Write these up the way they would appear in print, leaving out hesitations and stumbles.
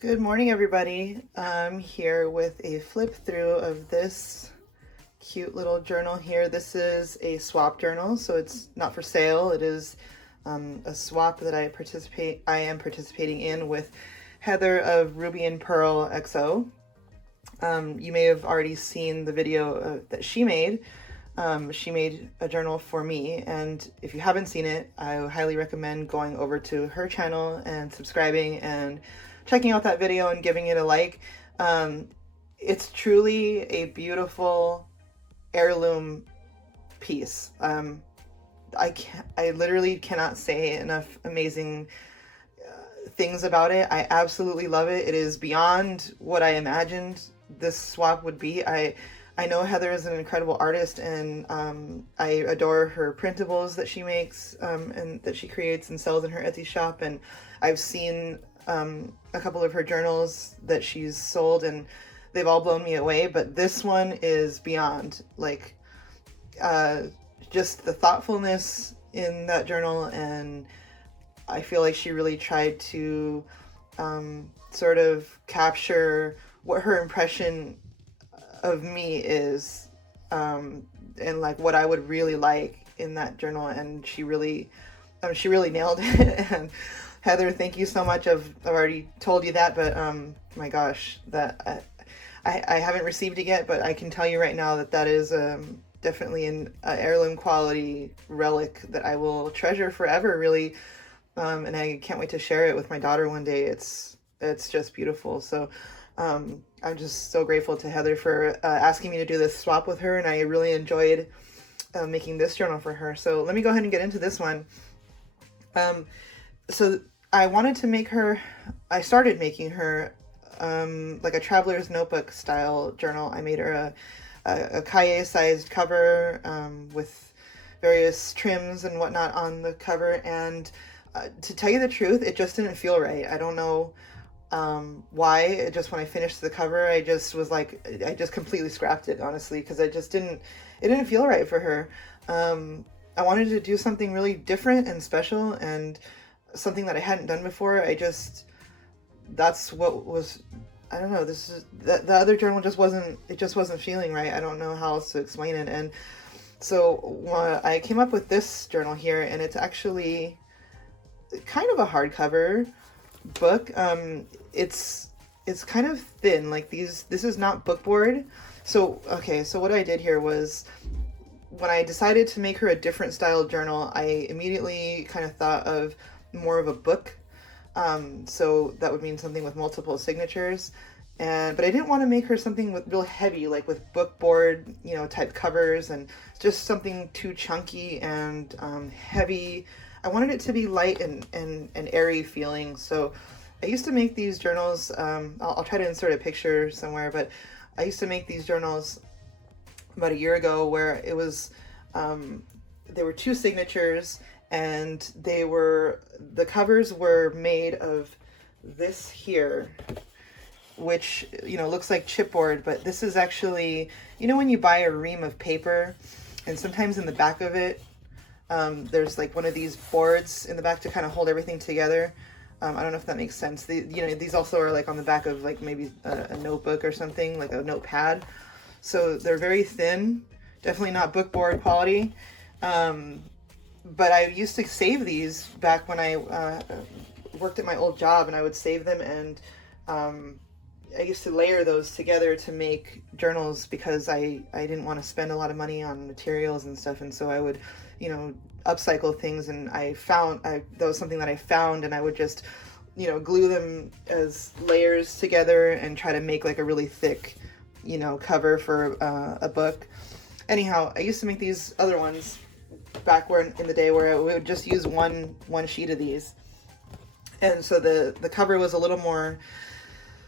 Good morning, everybody. I'm here with a flip through of this cute little journal here. This is a swap journal, so it's not for sale. It is a swap that I am participating in with Heather of RubyandPearl.xo. You may have already seen the video that she made. She made a journal for me, and if you haven't seen it, I highly recommend going over to her channel and subscribing and checking out that video and giving it a like. It's truly a beautiful heirloom piece. I literally cannot say enough amazing things about it. I absolutely love it. It is beyond what I imagined this swap would be. I know Heather is an incredible artist, and I adore her printables that she makes and that she creates and sells in her Etsy shop. And I've seen a couple of her journals that she's sold, and they've all blown me away. But this one is beyond, like, just the thoughtfulness in that journal, and I feel like she really tried to sort of capture what her impression of me is, and like what I would really like in that journal, and she really nailed it. And Heather, thank you so much. I've already told you that, but my gosh, that I haven't received it yet, but I can tell you right now that that is definitely an heirloom quality relic that I will treasure forever, really. And I can't wait to share it with my daughter one day. It's just beautiful. So I'm just so grateful to Heather for asking me to do this swap with her, and I really enjoyed making this journal for her. So let me go ahead and get into this one. So I wanted to make her, I started making her like a traveler's notebook style journal. I made her a cahier sized cover with various trims and whatnot on the cover, and to tell you the truth, it just didn't feel right. I don't know why. It just, when I finished the cover, I just was like, I just completely scrapped it, honestly, because it didn't feel right for her. I wanted to do something really different and special, and something that I hadn't done before. That's what was, I don't know, the other journal just wasn't feeling right. I don't know how else to explain it. And so I came up with this journal here, and it's actually kind of a hardcover book. It's kind of thin, like this is not bookboard. So what I did here was, when I decided to make her a different style journal, I immediately kind of thought of more of a book. So that would mean something with multiple signatures. But I didn't want to make her something with real heavy, like with bookboard, type covers, and just something too chunky and heavy. I wanted it to be light and airy feeling. So I used to make these journals. I'll try to insert a picture somewhere, but I used to make these journals about a year ago, where it was, there were two signatures, and the covers were made of this here, which, looks like chipboard, but this is actually, when you buy a ream of paper, and sometimes in the back of it, there's like one of these boards in the back to kind of hold everything together. I don't know if that makes sense. These also are like on the back of like maybe a notebook or something, like a notepad. So they're very thin, definitely not bookboard quality. But I used to save these back when I worked at my old job, and I would save them, and I used to layer those together to make journals, because I didn't want to spend a lot of money on materials and stuff, and so I would, upcycle things, and that was something that I found, and I would just, glue them as layers together and try to make like a really thick, cover for a book. Anyhow, I used to make these other ones back in the day, where I would just use one sheet of these, and so the cover was a little more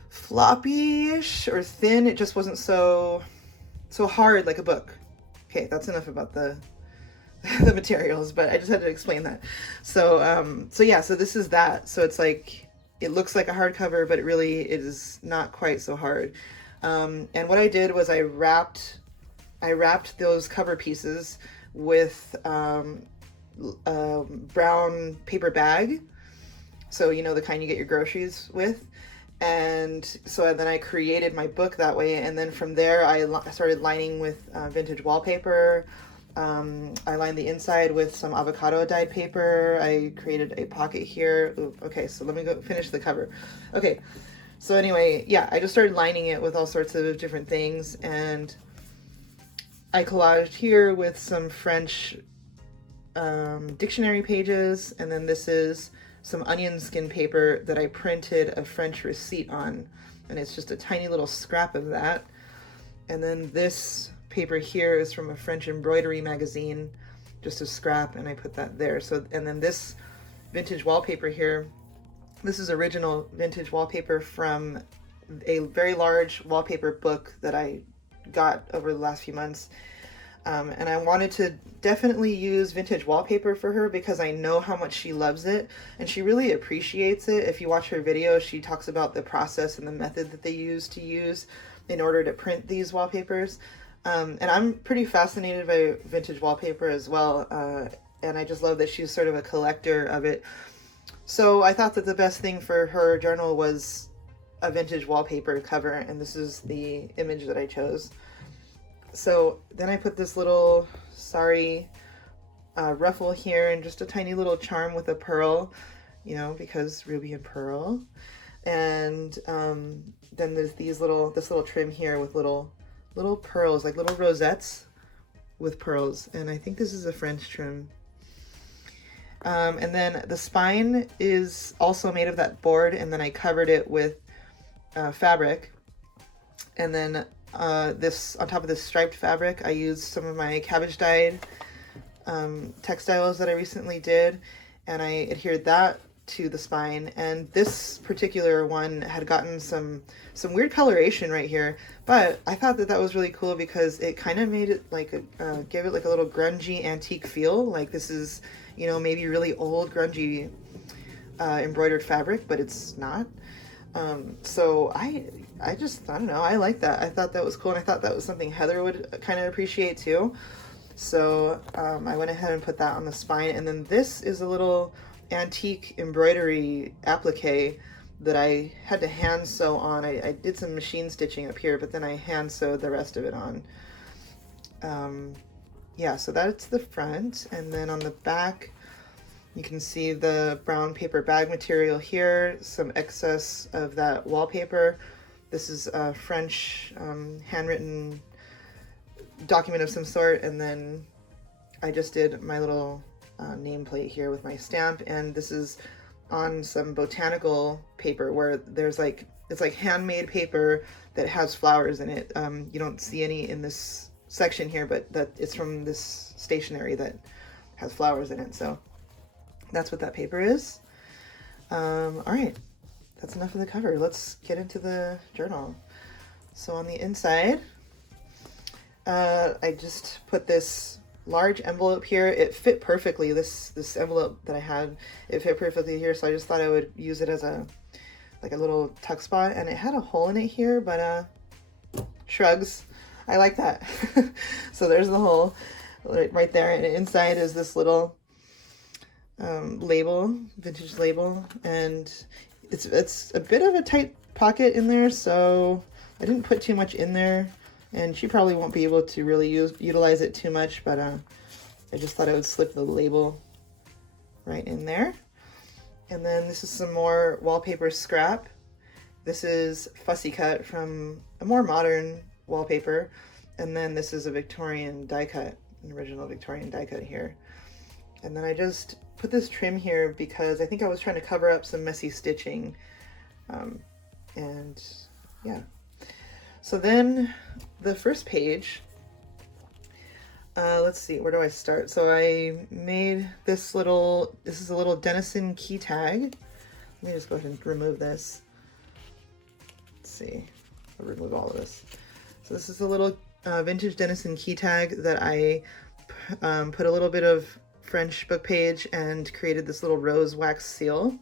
floppy-ish or thin. It just wasn't so hard like a book. Okay, that's enough about the materials, but I just had to explain that. So this is that. So it's like, it looks like a hardcover, but it really is not quite so hard. And what I did was I wrapped those cover pieces with brown paper bag. So, the kind you get your groceries with. And so then I created my book that way, and then from there I started lining with vintage wallpaper. I lined the inside with some avocado dyed paper. I created a pocket here. Ooh, okay, so let me go finish the cover. Okay, so anyway, yeah, I just started lining it with all sorts of different things, and I collaged here with some French dictionary pages, and then this is some onion skin paper that I printed a French receipt on, and it's just a tiny little scrap of that. And then this paper here is from a French embroidery magazine, just a scrap, and I put that there. So, and then this vintage wallpaper here, this is original vintage wallpaper from a very large wallpaper book that I got over the last few months. And I wanted to definitely use vintage wallpaper for her because I know how much she loves it and she really appreciates it. If you watch her videos, she talks about the process and the method that they use in order to print these wallpapers. And I'm pretty fascinated by vintage wallpaper as well. And I just love that she's sort of a collector of it. So I thought that the best thing for her journal was a vintage wallpaper cover, and this is the image that I chose. So then I put this little sari ruffle here and just a tiny little charm with a pearl, you know, because Ruby and Pearl. And then there's this little trim here with little pearls, like little rosettes with pearls. And I think this is a French trim. And then the spine is also made of that board, and then I covered it with fabric. And then this, on top of this striped fabric, I used some of my cabbage dyed textiles that I recently did, and I adhered that to the spine. And this particular one had gotten some weird coloration right here, but I thought that that was really cool because it kind of made it like gave it like a little grungy antique feel. Like this is, you know, maybe really old grungy embroidered fabric, but it's not. So I don't know, I like that. I thought that was cool, and I thought that was something Heather would kind of appreciate too. So I went ahead and put that on the spine. And then this is a little antique embroidery applique that I had to hand sew on. I did some machine stitching up here, but then I hand sewed the rest of it on. Yeah, so that's the front. And then on the back, you can see the brown paper bag material here, some excess of that wallpaper. This is a French handwritten document of some sort, and then I just did my little nameplate here with my stamp, and this is on some botanical paper where there's like, it's like handmade paper that has flowers in it. You don't see any in this section here, but that it's from this stationery that has flowers in it. So that's what that paper is. All right, that's enough of the cover. Let's get into the journal. So on the inside, I just put this large envelope here. It fit perfectly. This envelope that I had, it fit perfectly here. So I just thought I would use it as a little tuck spot, and it had a hole in it here, but shrugs. I like that. So there's the hole right there, and inside is this little label, vintage label, and it's a bit of a tight pocket in there, so I didn't put too much in there, and she probably won't be able to really utilize it too much, but I just thought I would slip the label right in there. And then this is some more wallpaper scrap. This is fussy cut from a more modern wallpaper, and then this is a Victorian die cut, an original Victorian die cut here. And then I just put this trim here because I think I was trying to cover up some messy stitching, and yeah. So then the first page, let's see, where do I start? So I made this is a little Denison key tag. Let me just go ahead and remove this. Let's see, I'll remove all of this. So this is a little vintage Denison key tag that I put a little bit of French book page and created this little rose wax seal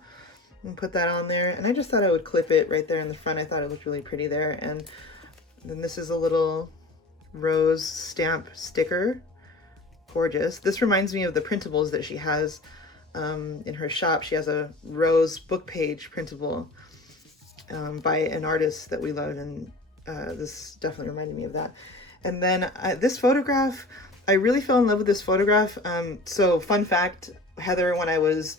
and put that on there. And I just thought I would clip it right there in the front. I thought it looked really pretty there. And then this is a little rose stamp sticker. Gorgeous. This reminds me of the printables that she has in her shop. She has a rose book page printable. by an artist that we love, and this definitely reminded me of that. And then this photograph, I really fell in love with this photograph. So fun fact, Heather, when I was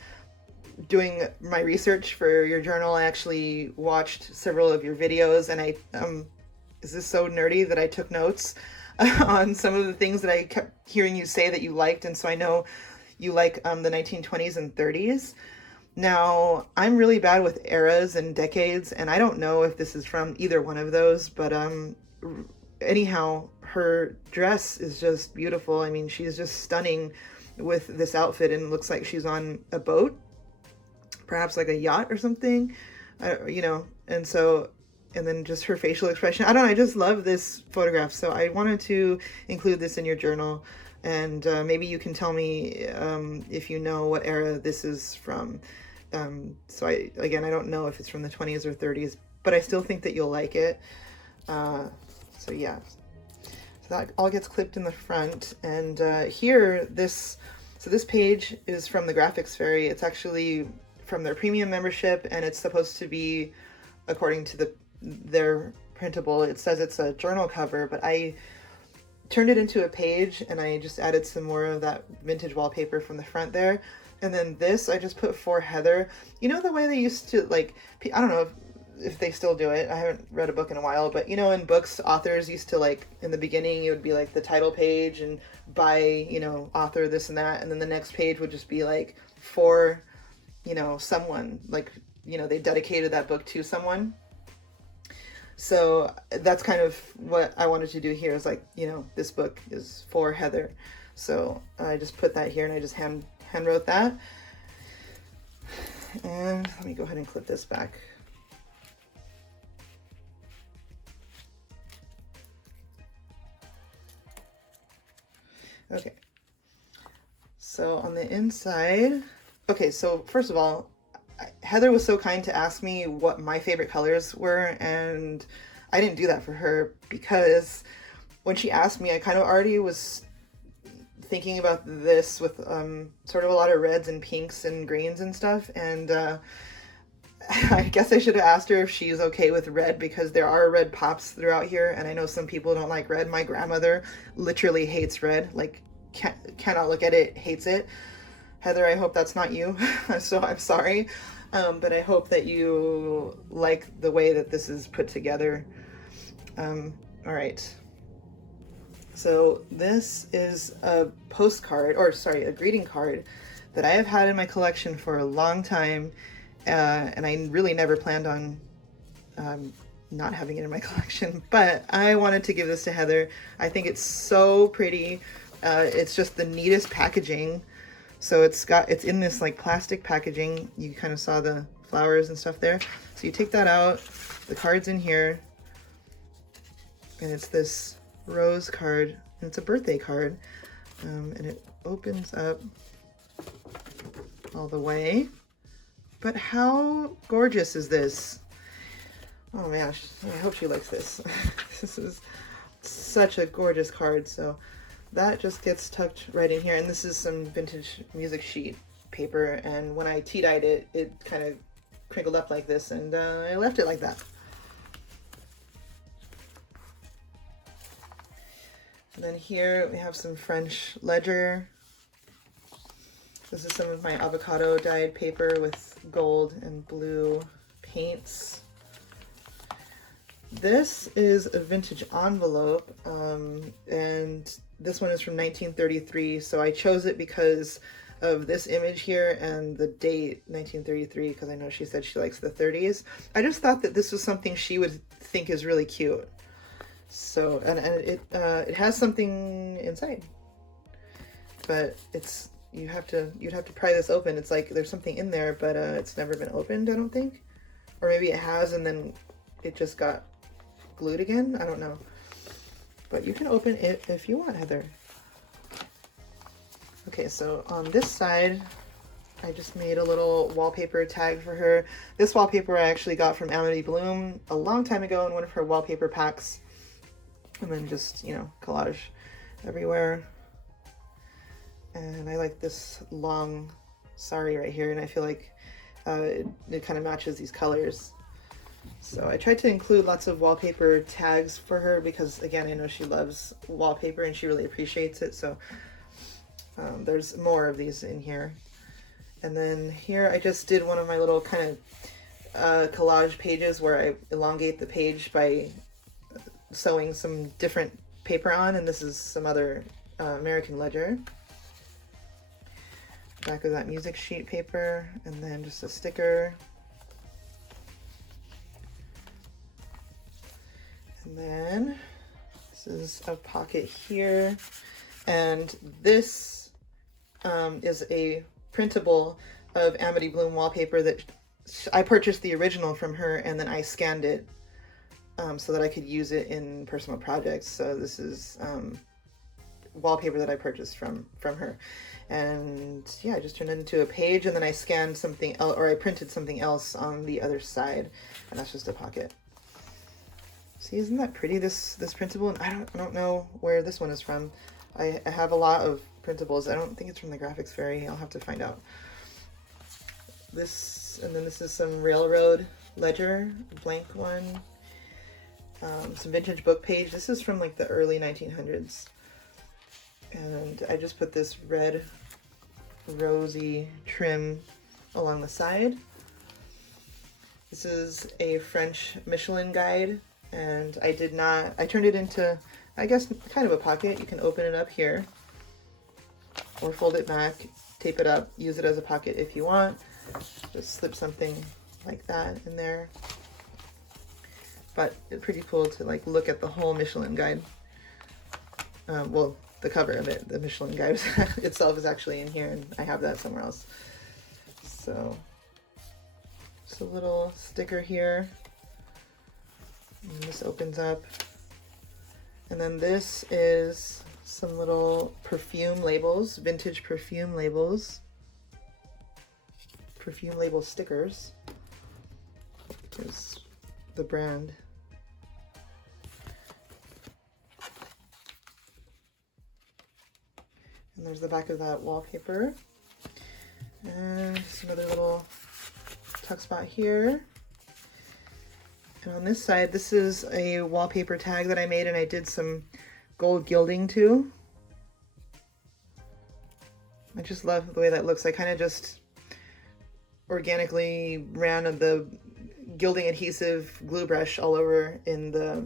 doing my research for your journal, I actually watched several of your videos, and I is this so nerdy that I took notes on some of the things that I kept hearing you say that you liked. And so I know you like the 1920s and 30s. Now, I'm really bad with eras and decades, and I don't know if this is from either one of those, but anyhow, her dress is just beautiful. I mean, she's just stunning with this outfit, and it looks like she's on a boat, perhaps like a yacht or something, you know, and so, and then just her facial expression. I don't know, I just love this photograph, so I wanted to include this in your journal, and maybe you can tell me if you know what era this is from. So again, I don't know if it's from the 20s or 30s, but I still think that you'll like it. So yeah, so that all gets clipped in the front, and here, this page is from the Graphics Fairy. It's actually from their premium membership, and it's supposed to be, according to their printable, it says it's a journal cover, but I turned it into a page, and I just added some more of that vintage wallpaper from the front there. And then this, I just put for Heather. You know the way they used to, like, I don't know if they still do it. I haven't read a book in a while, but you know, in books, authors used to, like, in the beginning, it would be like the title page and by, you know, author this and that. And then the next page would just be like for, you know, someone, like, you know, they dedicated that book to someone. So that's kind of what I wanted to do here, is like, you know, this book is for Heather. So I just put that here, and I just hand wrote that. And let me go ahead and clip this back. Okay. So on the inside, okay, so first of all, Heather was so kind to ask me what my favorite colors were, and I didn't do that for her because when she asked me, I kind of already was thinking about this with sort of a lot of reds and pinks and greens and stuff, and I guess I should have asked her if she's okay with red, because there are red pops throughout here, and I know some people don't like red. My grandmother literally hates red, like cannot look at it, hates it. Heather, I hope that's not you, so I'm sorry, but I hope that you like the way that this is put together. All right. So this is a postcard, or sorry, a greeting card that I have had in my collection for a long time, and I really never planned on not having it in my collection, but I wanted to give this to Heather. I think it's so pretty. It's just the neatest packaging. So it's in this like plastic packaging. You kind of saw the flowers and stuff there. So you take that out, the card's in here, and it's this rose card, and it's a birthday card, and it opens up all the way. But how gorgeous is this? Oh my gosh, I hope she likes this. This is such a gorgeous card. So that just gets tucked right in here, and this is some vintage music sheet paper, and when I tea dyed it, it kind of crinkled up like this, and I left it like that. And then here we have some French ledger. This is some of my avocado dyed paper with gold and blue paints. This is a vintage envelope, and this one is from 1933, so I chose it because of this image here and the date 1933, because I know she said she likes the 30s. I just thought that this was something she would think is really cute. So, and it has something inside, but you'd have to pry this open. It's like there's something in there, but it's never been opened, I don't think. Or maybe it has and then it just got glued again. I don't know. But you can open it if you want, Heather. Okay, so on this side, I just made a little wallpaper tag for her. This wallpaper I actually got from Amity Bloom a long time ago in one of her wallpaper packs. And then just, you know, collage everywhere. And I like this long sari right here, and I feel like it kind of matches these colors. So I tried to include lots of wallpaper tags for her because, again, I know she loves wallpaper and she really appreciates it. So there's more of these in here. And then here I just did one of my little kind of collage pages where I elongate the page by sewing some different paper on, and this is some other American Ledger. Back of that music sheet paper, and then just a sticker. And then this is a pocket here, and this is a printable of Amity Bloom wallpaper that I purchased the original from her, and then I scanned it so that I could use it in personal projects. So this is wallpaper that I purchased from her. And yeah, I just turned it into a page, and then I scanned something else, or I printed something else on the other side, and that's just a pocket. See, isn't that pretty, this printable? And I don't know where this one is from. I have a lot of printables. I don't think it's from the Graphics Fairy. I'll have to find out. This, and then this is some Railroad Ledger, blank one. Some vintage book page. This is from like the early 1900s. And I just put this red rosy trim along the side. This is a French Michelin guide, and I turned it into, I guess, kind of a pocket. You can open it up here or fold it back, tape it up, use it as a pocket if you want. Just slip something like that in there. But it's pretty cool to like look at the whole Michelin guide. Well, the cover of it, the Michelin guide itself is actually in here, and I have that somewhere else. So just a little sticker here, and this opens up, and then this is some little perfume labels, vintage perfume labels, perfume label stickers. Here's the brand. And there's the back of that wallpaper. And just another little tuck spot here. And on this side, this is a wallpaper tag that I made, and I did some gold gilding too. I just love the way that looks. I kind of just organically ran the gilding adhesive glue brush all over in the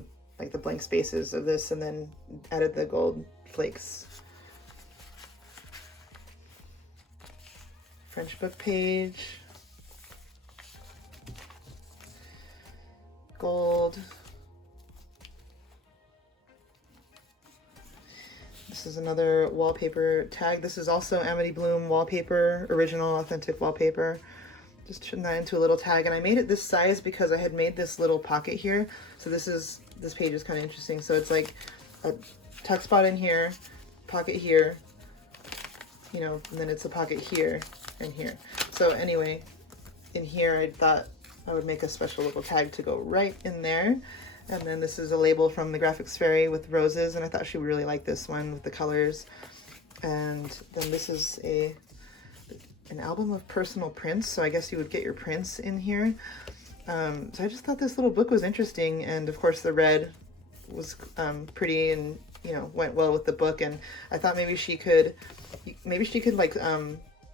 blank spaces of this, and then added the gold flakes. French book page, gold. This is another wallpaper tag. This is also Amity Bloom wallpaper, original authentic wallpaper. Just turned that into a little tag, and I made it this size because I had made this little pocket here. So this page is kind of interesting. So it's like a tuck spot in here, pocket here, you know, and then it's a pocket here and here. So anyway, in here I thought I would make a special little tag to go right in there. And then this is a label from the Graphics Fairy with roses, and I thought she would really like this one with the colors. And then this is an album of personal prints, so I guess you would get your prints in here. So I just thought this little book was interesting, and of course the red was pretty, and you know, went well with the book. And I thought maybe she could like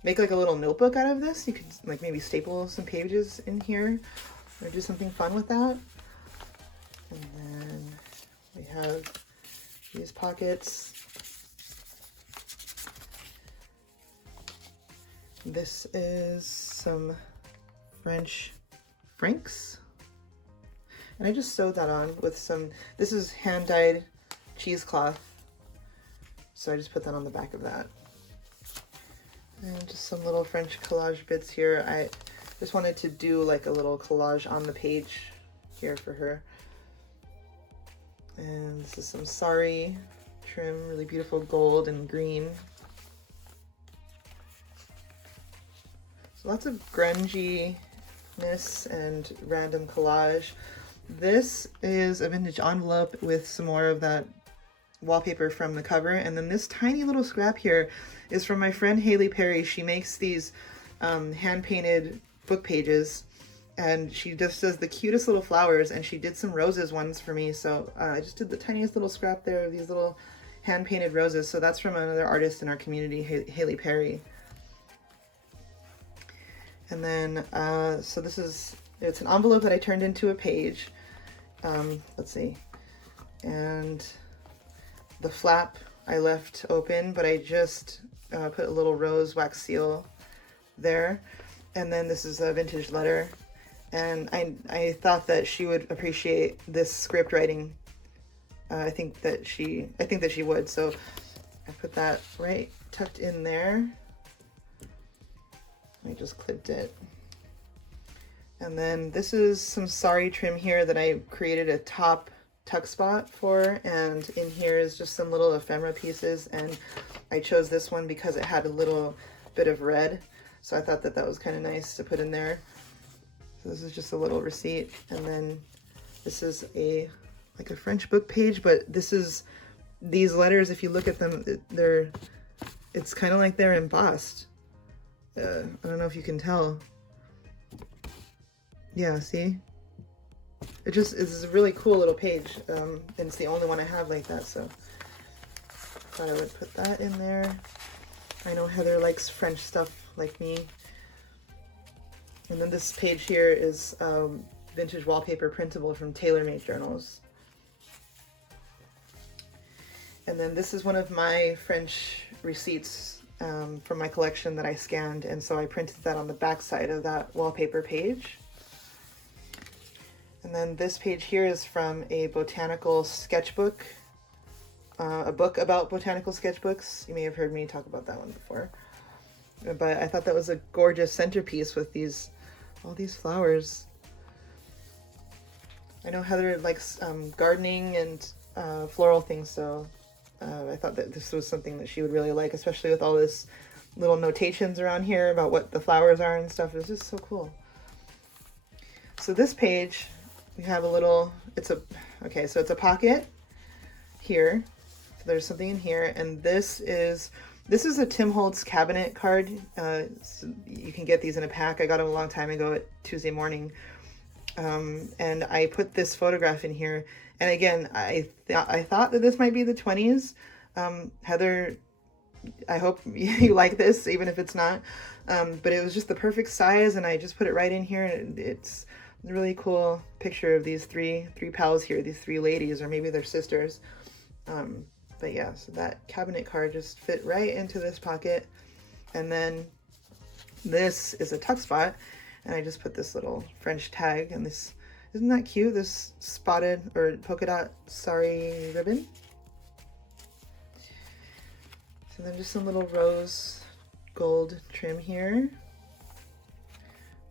make like a little notebook out of this. You could like maybe staple some pages in here or do something fun with that. And then we have these pockets. This is some French francs, and I just sewed that on with some, this is hand-dyed cheesecloth, so I just put that on the back of that. And just some little French collage bits here. I just wanted to do like a little collage on the page here for her. And this is some sari trim, really beautiful gold and green. So lots of grunginess and random collage. This is a vintage envelope with some more of that wallpaper from the cover. And then this tiny little scrap here is from my friend Haley Perry. She makes these hand-painted book pages, and she just does the cutest little flowers, and she did some roses ones for me. So I just did the tiniest little scrap there of these little hand-painted roses. So that's from another artist in our community, Haley Perry. And then, so it's an envelope that I turned into a page. Let's see. And the flap I left open, but I just put a little rose wax seal there. And then this is a vintage letter. And I thought that she would appreciate this script writing. I think that she would. So I put that right tucked in there. I just clipped it. And then this is some sari trim here that I created a top tuck spot for. And in here is just some little ephemera pieces. And I chose this one because it had a little bit of red. So I thought that that was kind of nice to put in there. So this is just a little receipt, and then this is like a French book page, but these letters, if you look at them, it's kind of like they're embossed. I don't know if you can tell. Yeah, see? It's a really cool little page, and it's the only one I have like that, so I thought I would put that in there. I know Heather likes French stuff like me. And then this page here is vintage wallpaper printable from TaylorMade journals. And then this is one of my French receipts from my collection that I scanned, and so I printed that on the back side of that wallpaper page. And then this page here is from a botanical sketchbook, a book about botanical sketchbooks. You may have heard me talk about that one before. But I thought that was a gorgeous centerpiece with all these flowers. I know Heather likes gardening and floral things, so I thought that this was something that she would really like, especially with all this little notations around here about what the flowers are and stuff. It was just so cool. So this page, we have a little, so it's a pocket here. So there's something in here, and this is a Tim Holtz cabinet card. So you can get these in a pack. I got them a long time ago at Tuesday Morning. And I put this photograph in here. And again, I thought that this might be the 20s. Heather, I hope you like this, even if it's not. But it was just the perfect size, and I just put it right in here. And it's a really cool picture of these three pals here, these three ladies, or maybe they're sisters. But yeah, so that cabinet card just fit right into this pocket. And then this is a tuck spot, and I just put this little French tag, and this, isn't that cute? This spotted or polka dot sari ribbon. So then just some little rose gold trim here.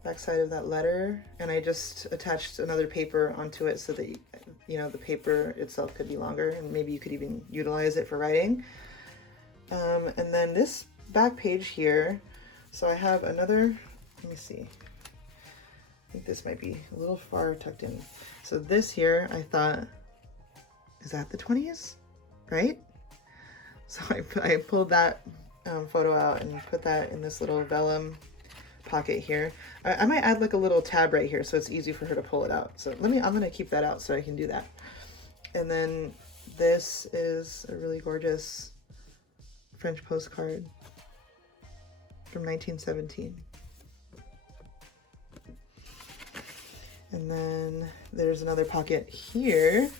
Back side of that letter, and I just attached another paper onto it so that the paper itself could be longer, and maybe you could even utilize it for writing. And then this back page here, so I have another, let me see, I think this might be a little far tucked in. So this here, I thought, is that the 20s, right? So I pulled that photo out and put that in this little vellum pocket here. I might add like a little tab right here so it's easy for her to pull it out. So I'm gonna keep that out so I can do that. And then this is a really gorgeous French postcard from 1917. And then there's another pocket here,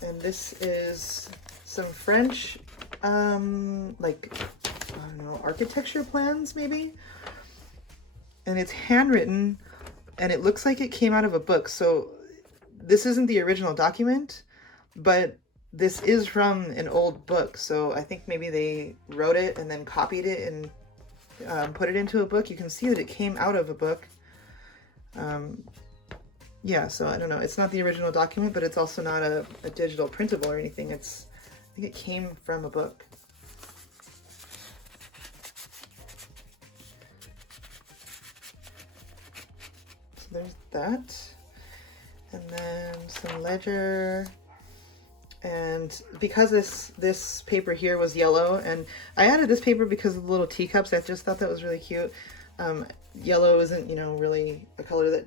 and this is some French like, I don't know, architecture plans maybe. And it's handwritten, and it looks like it came out of a book. So this isn't the original document, but this is from an old book. So I think maybe they wrote it and then copied it and put it into a book. You can see that it came out of a book. Yeah, so I don't know. It's not the original document, but it's also not a digital printable or anything. I think it came from a book. There's that, and then some ledger, and because this paper here was yellow, and I added this paper because of the little teacups. I just thought that was really cute. Yellow isn't, really a color that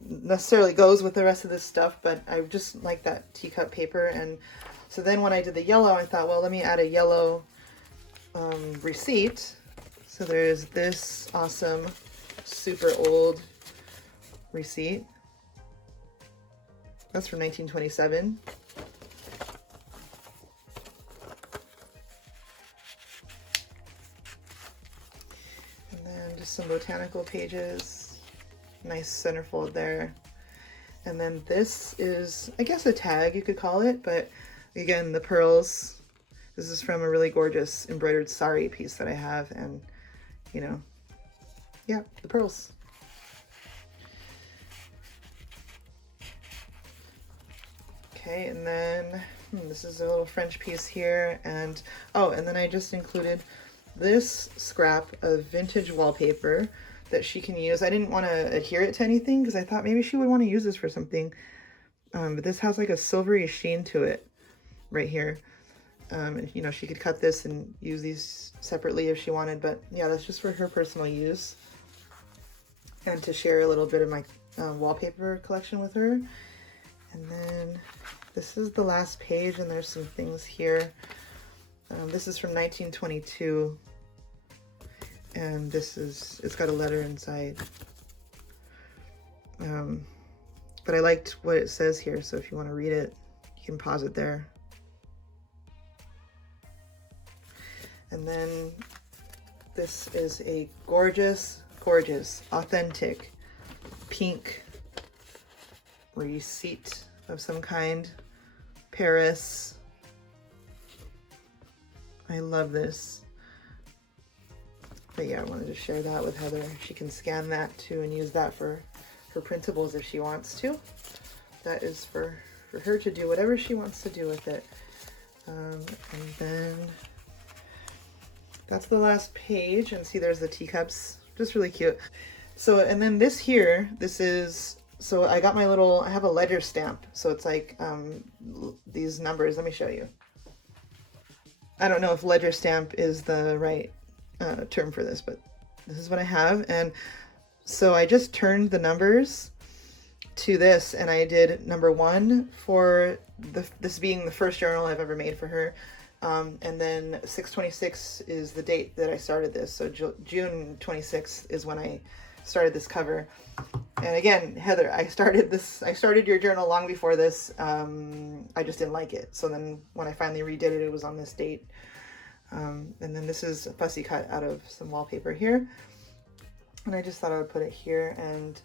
necessarily goes with the rest of this stuff, but I just like that teacup paper. And so then when I did the yellow, I thought, well, let me add a yellow receipt. So there's this awesome, super old receipt. That's from 1927. And then just some botanical pages. Nice centerfold there. And then this is, I guess, a tag, you could call it, but again, the pearls. This is from a really gorgeous embroidered sari piece that I have, and, you know, yeah, the pearls. Okay, and then this is a little French piece here, and oh, and then I just included this scrap of vintage wallpaper that she can use. I didn't want to adhere it to anything because I thought maybe she would want to use this for something, but this has like a silvery sheen to it right here. And, you know, she could cut this and use these separately if she wanted, but yeah, that's just for her personal use and to share a little bit of my wallpaper collection with her. And then this is the last page, and there's some things here. This is from 1922, and this is, it's got a letter inside. But I liked what it says here, so if you want to read it, you can pause it there. And then this is a gorgeous, gorgeous, authentic pink receipt of some kind. Paris. I love this. But yeah, I wanted to share that with Heather. She can scan that too and use that for her printables if she wants to. That is for her to do whatever she wants to do with it. And then that's the last page, and see there's the teacups, just really cute. So, and then this here, this is, so I got my little, I have a ledger stamp. So it's like these numbers, let me show you. I don't know if ledger stamp is the right term for this, but this is what I have. And so I just turned the numbers to this, and I did number 1 for this being the first journal I've ever made for her. And then 6/26 is the date that I started this. So June 26th is when I started this cover. And again, Heather, I started your journal long before this. I just didn't like it. So then when I finally redid it, it was on this date. And then this is a fussy cut out of some wallpaper here. And I just thought I would put it here. And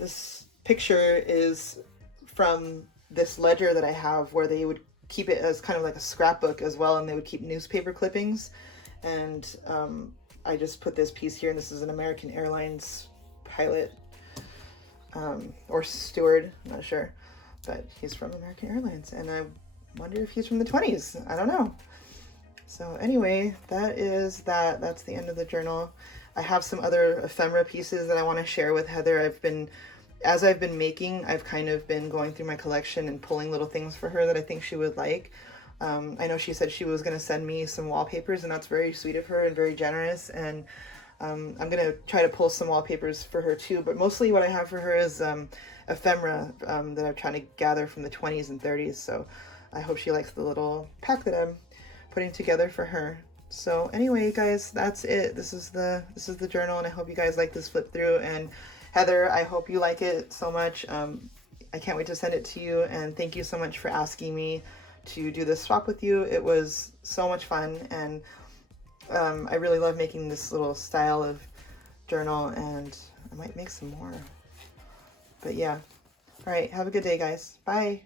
this picture is from this ledger that I have where they would keep it as kind of like a scrapbook as well, and they would keep newspaper clippings. And I just put this piece here, and this is an American Airlines pilot or steward, I'm not sure, but he's from American Airlines, and I wonder if he's from the 20s. I don't know. So anyway, that's the end of the journal. I have some other ephemera pieces that I want to share with Heather. As I've been making, I've kind of been going through my collection and pulling little things for her that I think she would like. I know she said she was going to send me some wallpapers, and that's very sweet of her and very generous. And I'm going to try to pull some wallpapers for her too. But mostly what I have for her is ephemera that I'm trying to gather from the 20s and 30s. So I hope she likes the little pack that I'm putting together for her. So anyway, guys, that's it. This is the journal, and I hope you guys like this flip through. And Heather, I hope you like it so much. I can't wait to send it to you, and thank you so much for asking me to do this swap with you. It was so much fun, and I really love making this little style of journal, and I might make some more. But yeah. All right, have a good day, guys. Bye.